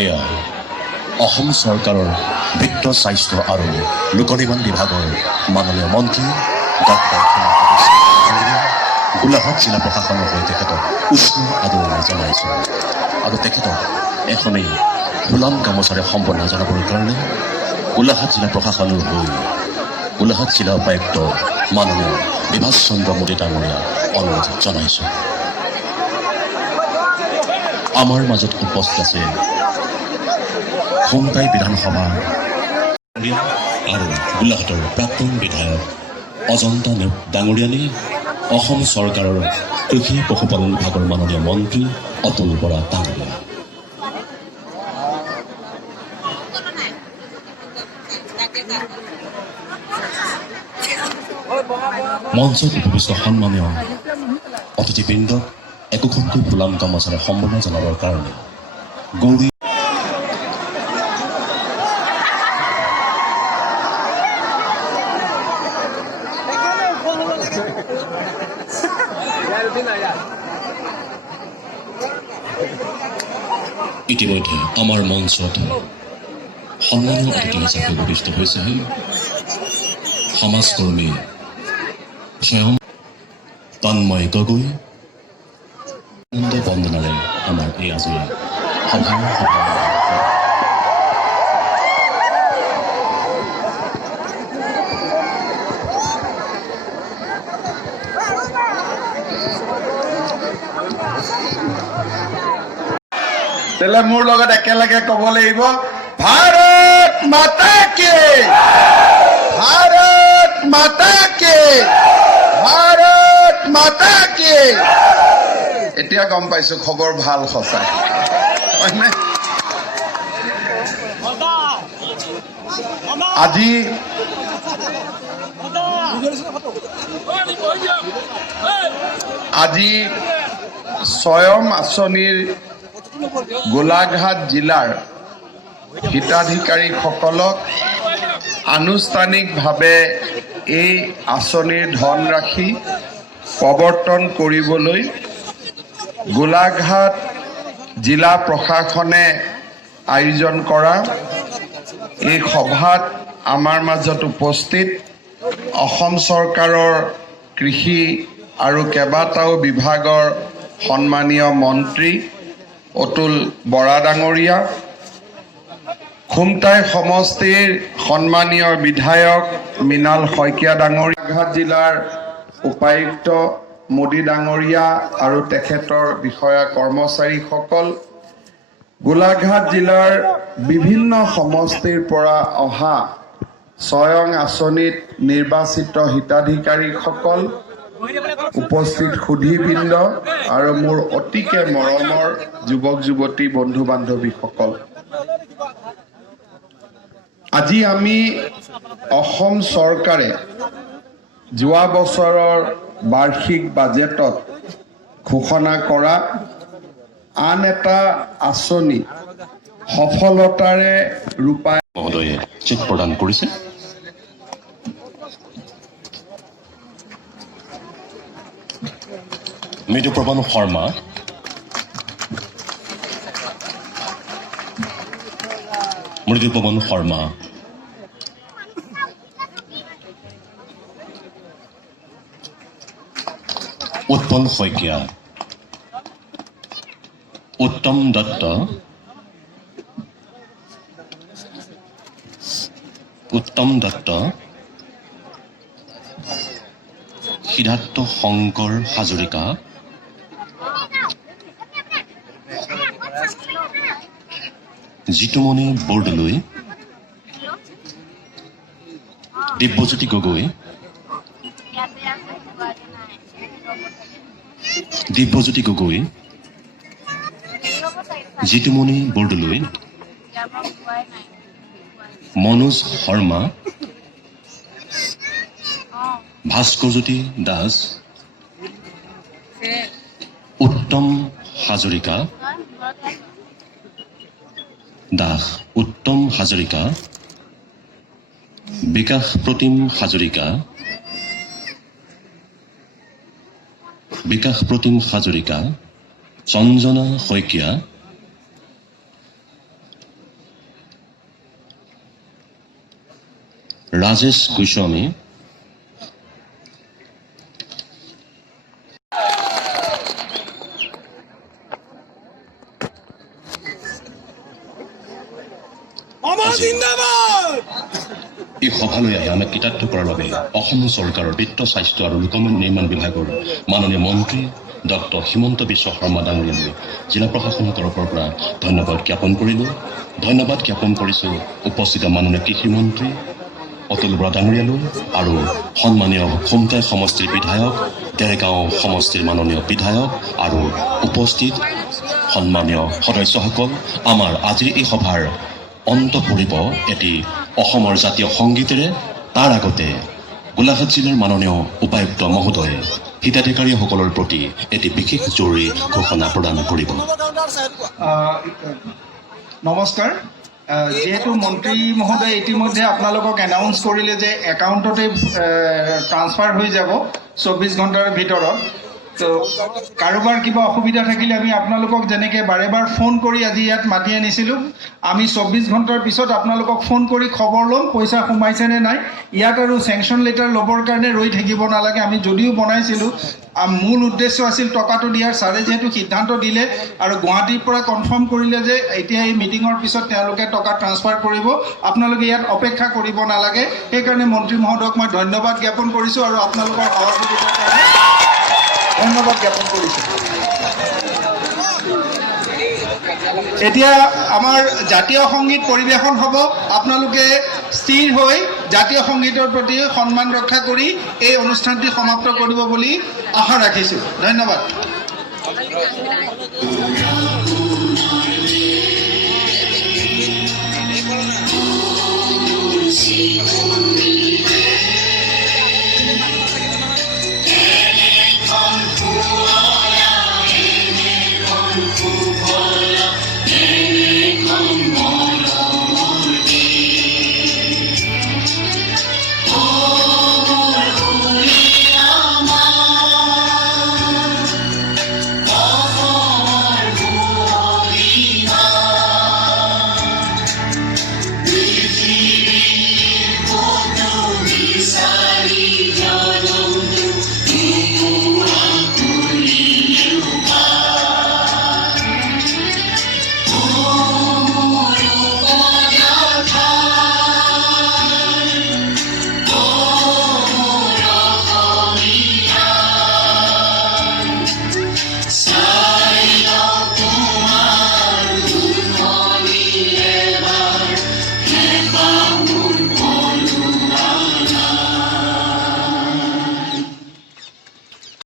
এয়া অসম চৰকাৰৰ বিত্ত স্বাস্থ্য আৰু লোকনিৰ্মাণ বিভাগৰ মাননীয় মন্ত্ৰী ডক্টৰ গোলাঘাট জিলা প্ৰশাসনৰ হৈ তেখেতক উষ্ণ আদৰণি জনাইছোঁ আৰু তেখেতক এখনেই ফুলাম গামোচাৰে সম্বৰ্ধনা জনাবৰ কাৰণে গোলাঘাট জিলা প্ৰশাসনৰ হৈ গোলাঘাট জিলা উপায়ুক্ত মাননীয় বিভাস চন্দ্ৰ মোদী ডাঙৰীয়া অনুৰোধ জনাইছোঁ। আমাৰ মাজত উপস্থিত আছে খুমটাই বিধানসভা আৰু গোলাঘাটৰ প্ৰাক্তন বিধায়ক অজন্তা নেওগ ডাঙৰীয়ানী, অসম চৰকাৰৰ কৃষি পশুপালন বিভাগৰ মাননীয় মন্ত্ৰী অতুল বৰা ডাঙৰীয়া। মঞ্চত উপবিষ্ট সন্মানীয় অতিথিবৃন্দক একোখনকৈ ফুলাম গামোচাৰে সম্বৰ্ধনা জনাবৰ কাৰণে গৌৰী ইতিমধ্যে আমাৰ মঞ্চত সন্মানীয় অতিথি হিচাপে উপবিষ্ট হৈছেহি সমাজকৰ্মী স্বয়ং তন্ময় গগৈ বন্দনাৰে আমাৰ এই আজিৰ সভাৰ তেলে মোৰ লগত একেলগে ক'ব লাগিব ভাৰত মাতা কি, ভাৰত মাতা কি, ভাৰত মাতা কি। এতিয়া গম পাইছো খবৰ ভাল সঁচাই। আজি স্বয়ং আঁচনিৰ গোলাঘাট জিলাৰ হিতাধিকাৰীসকলক আনুষ্ঠানিকভাৱে এই আঁচনিৰ ধনৰাশি প্ৰৱৰ্তন কৰিবলৈ গোলাঘাট জিলা প্ৰশাসনে আয়োজন কৰা এই সভাত আমাৰ মাজত উপস্থিত অসম চৰকাৰৰ কৃষি আৰু কেইবাটাও বিভাগৰ সন্মানীয় মন্ত্ৰী অতুল বৰা ডাঙৰীয়া, খুমটাই সমষ্টিৰ সন্মানীয় বিধায়ক মৃণাল শইকীয়া ডাঙৰীয়া, গোলাঘাট জিলাৰ উপায়ুক্ত মোদী ডাঙৰীয়া আৰু তেখেতৰ বিষয়া কৰ্মচাৰীসকল, গোলাঘাট জিলাৰ বিভিন্ন সমষ্টিৰ পৰা অহা স্বয়ং আঁচনিত নিৰ্বাচিত হিতাধিকাৰীসকল, উপস্থিত সুধীবৃন্দ আৰু মোৰ অতিকে মৰমৰ যুৱক যুৱতী বন্ধু বান্ধৱীসকল, আজি আমি অসম চৰকাৰে যোৱা বছৰৰ বাৰ্ষিক বাজেটত ঘোষণা কৰা আন এটা আঁচনি সফলতাৰে ৰূপায়ণ মহোদয়ে চেক প্ৰদান কৰিছে। মৃদুপ্ৰৱণ শৰ্মা, মৃদুপ্ৰৱণ শৰ্মা, উৎপল শইকীয়া, উত্তম দত্ত, উত্তম দত্ত, সিদ্ধাৰ্থ শংকৰ হাজৰিকা, জিতুমণি বৰদলৈ, দিব্যজ্যোতি গগৈ, দিব্যজ্যোতি গগৈ, জিতুমণি বৰদলৈ, মনোজ শৰ্মা, ভাস্কৰজ্যোতি দাস, উত্তম হাজৰিকা দাস, উত্তম হাজৰিকা, বিকাশ প্ৰতিম হাজৰিকা, বিকাশ প্ৰতিম হাজৰিকা, চঞ্জনা শইকীয়া, ৰাজেশ গোস্বামী, এই সভালৈ আহি আমাক কৃতাৰ্থ কৰাৰ বাবে অসম চৰকাৰৰ বিত্ত, স্বাস্থ্য আৰু লোক নিৰ্মাণ বিভাগৰ মাননীয় মন্ত্ৰী ডক্টৰ হিমন্ত বিশ্ব শৰ্মা ডাঙৰীয়ালৈ জিলা প্ৰশাসনৰ তৰফৰ পৰা ধন্যবাদ জ্ঞাপন কৰিলোঁ। ধন্যবাদ জ্ঞাপন কৰিছোঁ উপস্থিত মাননীয় কৃষিমন্ত্ৰী অতুল বৰা ডাঙৰীয়ালৈ আৰু সন্মানীয় খুমটাই সমষ্টিৰ বিধায়ক, ডেৰগাঁও সমষ্টিৰ মাননীয় বিধায়ক আৰু উপস্থিত সন্মানীয় সদস্যসকল। আমাৰ আজিৰ এই সভাৰ অন্ত পৰিব এটি অসমৰ জাতীয় সংগীতেৰে। তাৰ আগতে গোলাঘাট জিলাৰ মাননীয় উপায়ুক্ত মহোদয়ে হিতাধিকাৰীসকলৰ প্ৰতি এটি বিশেষ জৰুৰী ঘোষণা প্ৰদান কৰিব। নমস্কাৰ। যিহেতু মন্ত্ৰী মহোদয় ইতিমধ্যে আপোনালোকক এনাউন্স কৰিলে যে একাউণ্টতে ট্ৰান্সফাৰ হৈ যাব 24 ঘণ্টাৰ ভিতৰত, তো কাৰোবাৰ কিবা অসুবিধা থাকিলে আমি আপোনালোকক যেনেকৈ বাৰে বাৰ ফোন কৰি আজি ইয়াত মাতি আনিছিলোঁ, আমি 24 ঘণ্টাৰ পিছত আপোনালোকক ফোন কৰি খবৰ ল'ম পইচা সোমাইছেনে নাই। ইয়াত আৰু চেংচন লেটাৰ ল'বৰ কাৰণে ৰৈ থাকিব নালাগে। আমি যদিও বনাইছিলোঁ, মূল উদ্দেশ্য আছিল টকাটো দিয়াৰ। ছাৰে যিহেতু সিদ্ধান্ত দিলে আৰু গুৱাহাটীৰ পৰা কনফাৰ্ম কৰিলে যে এতিয়া এই মিটিঙৰ পিছত তেওঁলোকে টকা ট্ৰান্সফাৰ কৰিব, আপোনালোকে ইয়াত অপেক্ষা কৰিব নালাগে। সেইকাৰণে মন্ত্ৰী মহোদয়ক মই ধন্যবাদ জ্ঞাপন কৰিছোঁ আৰু আপোনালোকৰ সহযোগিতাৰ কাৰণে ধন্যবাদ জ্ঞাপন কৰিছোঁ। এতিয়া আমাৰ জাতীয় সংগীত পৰিৱেশন হ'ব। আপোনালোকে স্থিৰ হৈ জাতীয় সংগীতৰ প্ৰতি সন্মান ৰক্ষা কৰি এই অনুষ্ঠানটি সমাপ্ত কৰিব বুলি আশা ৰাখিছোঁ। ধন্যবাদ।